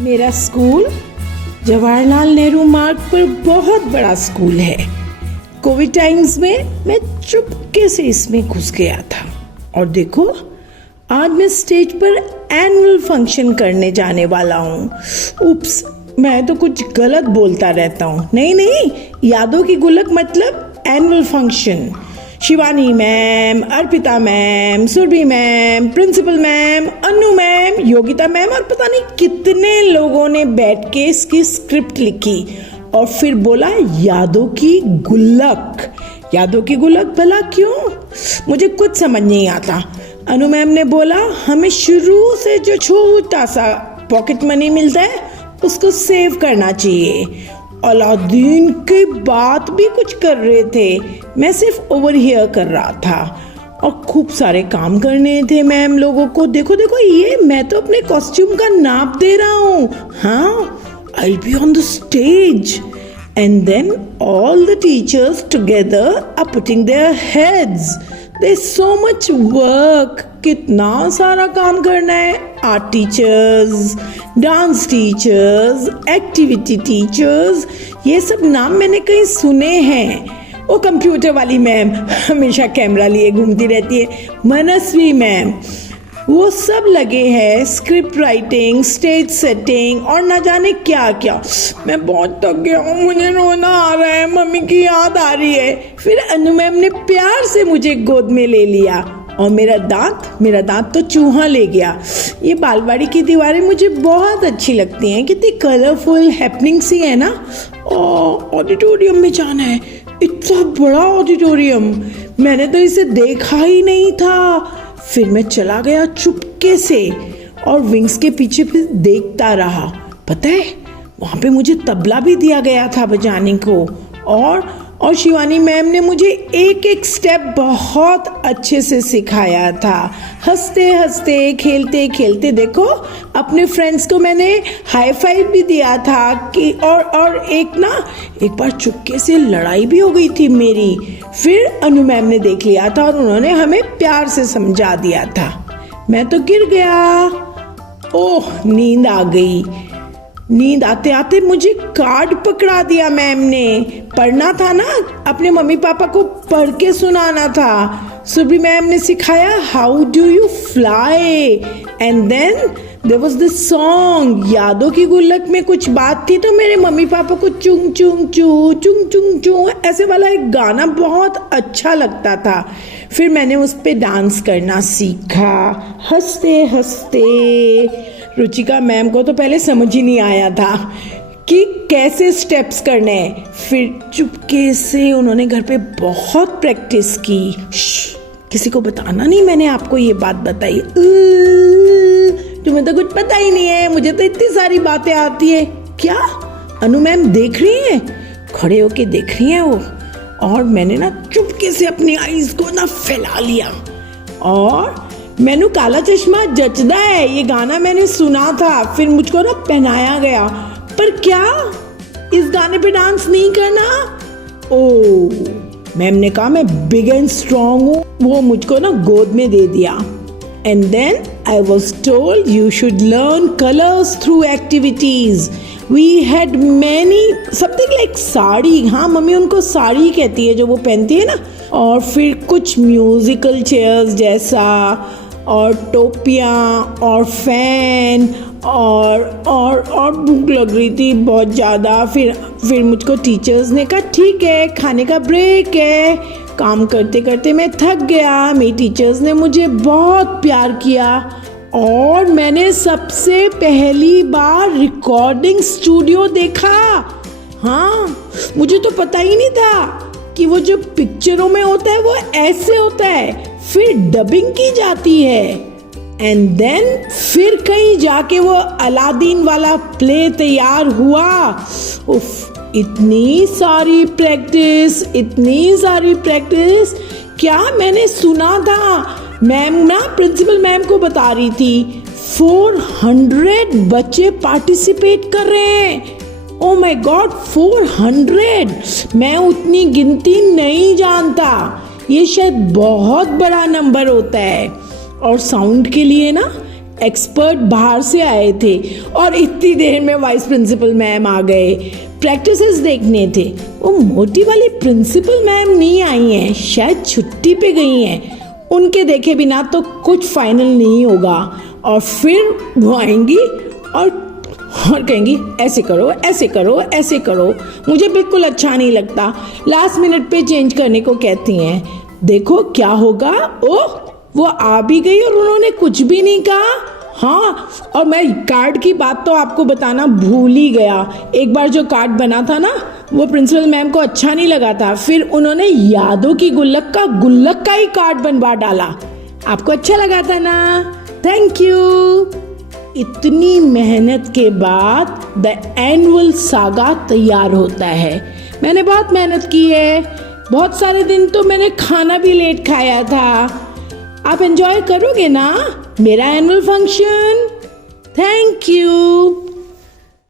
मेरा स्कूल जवाहरलाल नेहरू मार्ग पर बहुत बड़ा स्कूल है। कोविड टाइम्स में मैं चुपके से इसमें घुस गया था और देखो आज मैं स्टेज पर एनुअल फंक्शन करने जाने वाला हूँ। उप्स, मैं तो कुछ गलत बोलता रहता हूँ। नहीं, यादों की गुल्लक मतलब annual function. Shivani ma'am, Arpita ma'am, Surabhi ma'am, principal ma'am, Anu ma'am, Yogita ma'am और पता नहीं कितने लोगों ने बैठ के इसकी स्क्रिप्ट लिखी और फिर बोला यादों की गुल्लक। यादों की गुल्लक भला क्यों? मुझे कुछ समझ नहीं आता। अनु मैम ने बोला हमें शुरू से जो छोटा सा पॉकेट मनी मिलता है उसको सेव करना चाहिए। अलादीन की बात भी कुछ कर रहे थे, मैं सिर्फ ओवर हियर कर रहा था और खूब सारे काम करने थे मैम लोगों को। देखो ये मैं तो अपने कॉस्ट्यूम का नाप दे रहा हूँ। हाँ, I'll be on the stage and then all the teachers together are putting their heads. There's so much work. कितना सारा काम करना है। Art teachers, dance teachers, activity teachers, ये सब नाम मैंने कहीं सुने हैं। वो कंप्यूटर वाली मैम हमेशा कैमरा लिए घूमती रहती है, मनस्वी मैम, वो सब लगे हैं स्क्रिप्ट राइटिंग, स्टेज सेटिंग और ना जाने क्या क्या। मैं बहुत थक गया हूँ, मुझे रोना आ रहा है, मम्मी की याद आ रही है। फिर अनु मैम ने प्यार से मुझे गोद में ले लिया और मेरा दांत तो चूहा ले गया। ये बालवाड़ी की दीवारें मुझे बहुत अच्छी लगती हैं, कितनी कलरफुल हैपनिंग सी है ना। ऑडिटोरियम में जाना है, इतना बड़ा ऑडिटोरियम, मैंने तो इसे देखा ही नहीं था। फिर मैं चला गया चुपके से और विंग्स के पीछे फिर देखता रहा। पता है वहाँ पे मुझे तबला भी दिया गया था बजाने को और शिवानी मैम ने मुझे एक एक स्टेप बहुत अच्छे से सिखाया था। हंसते हंसते खेलते खेलते देखो अपने फ्रेंड्स को मैंने हाई फाइव भी दिया था कि और एक बार चुपके से लड़ाई भी हो गई थी मेरी। फिर अनु मैम ने देख लिया था और उन्होंने हमें प्यार से समझा दिया था। मैं तो गिर गया। ओह, नींद आ गई। नींद आते आते मुझे कार्ड पकड़ा दिया मैम ने। पढ़ना था ना, अपने मम्मी पापा को पढ़ के सुनाना था। सुरभि मैम ने सिखाया how do you fly and then there was this song. यादों की गुल्लक में कुछ बात थी तो मेरे मम्मी पापा को चुंग चुंग चू ऐसे वाला एक गाना बहुत अच्छा लगता था। फिर मैंने उस पे डांस करना सीखा हंसते हंसते। रुचिका मैम को तो पहले समझ ही नहीं आया था कि कैसे स्टेप्स करने हैं। फिर चुपके से उन्होंने घर पे बहुत प्रैक्टिस की। किसी को बताना नहीं मैंने आपको ये बात बताई। तुम्हें तो कुछ पता ही नहीं है, मुझे तो इतनी सारी बातें आती है। क्या अनु मैम देख रही हैं? खड़े होके देख रही हैं वो। और मैंने ना चुपके से अपनी आईज को ना फैला लिया और मैनू काला चश्मा जचदा है, ये गाना मैंने सुना था। फिर मुझको ना पहनाया गया। पर क्या इस गाने पे डांस नहीं करना? ओह, मैम ने कहा मैं बिग एंड स्ट्रॉन्ग हूँ। वो मुझको ना गोद में दे दिया। And then I was told you should learn colours through activities. We had many something like sari. हाँ, मम्मी उनको साड़ी कहती है जो वो पहनती है ना। और फिर कुछ म्यूजिकल चेयर्स जैसा और टोपियाँ और फैन और भूख लग रही थी बहुत ज़्यादा। फिर मुझको टीचर्स ने कहा ठीक है खाने का ब्रेक है। काम करते करते मैं थक गया। मेरी टीचर्स ने मुझे बहुत प्यार किया और मैंने सबसे पहली बार रिकॉर्डिंग स्टूडियो देखा। हाँ, मुझे तो पता ही नहीं था कि वो जो पिक्चरों में होता है वो ऐसे होता है। फिर डबिंग की जाती है एंड देन फिर कहीं जाके वो अलादीन वाला प्ले तैयार हुआ। उफ, इतनी सारी प्रैक्टिस। क्या मैंने सुना था मैम ना प्रिंसिपल मैम को बता रही थी 400 बच्चे पार्टिसिपेट कर रहे हैं। Oh my God, 400! मैं उतनी गिनती नहीं जानता, ये शायद बहुत बड़ा नंबर होता है। और साउंड के लिए ना एक्सपर्ट बाहर से आए थे और इतनी देर में वाइस प्रिंसिपल मैम आ गए। प्रैक्टिसेस देखने थे। वो मोटी वाली प्रिंसिपल मैम नहीं आई हैं, शायद छुट्टी पे गई हैं। उनके देखे बिना तो कुछ फाइनल नहीं होगा। और फिर वो आएंगी और कहेंगी ऐसे करो, ऐसे करो, ऐसे करो। मुझे बिल्कुल अच्छा नहीं लगता। लास्ट मिनट पे चेंज करने को कहती हैं। देखो क्या होगा। ओह, वो आ भी गई और उन्होंने कुछ भी नहीं कहा। हाँ, और मैं कार्ड की बात तो आपको बताना भूल ही गया। एक बार जो कार्ड बना था ना, वो प्रिंसिपल मैम को अच्छा नहीं लगा था। फिर उन्होंने यादों की गुल्लक का ही कार्ड बनवा डाला। आपको अच्छा लगा था ना? Thank you. इतनी मेहनत के बाद द एनुअल सागा तैयार होता है। मैंने बहुत मेहनत की है। बहुत सारे दिन तो मैंने खाना भी लेट खाया था। आप एंजॉय करोगे ना मेरा एनुअल फंक्शन? Thank you.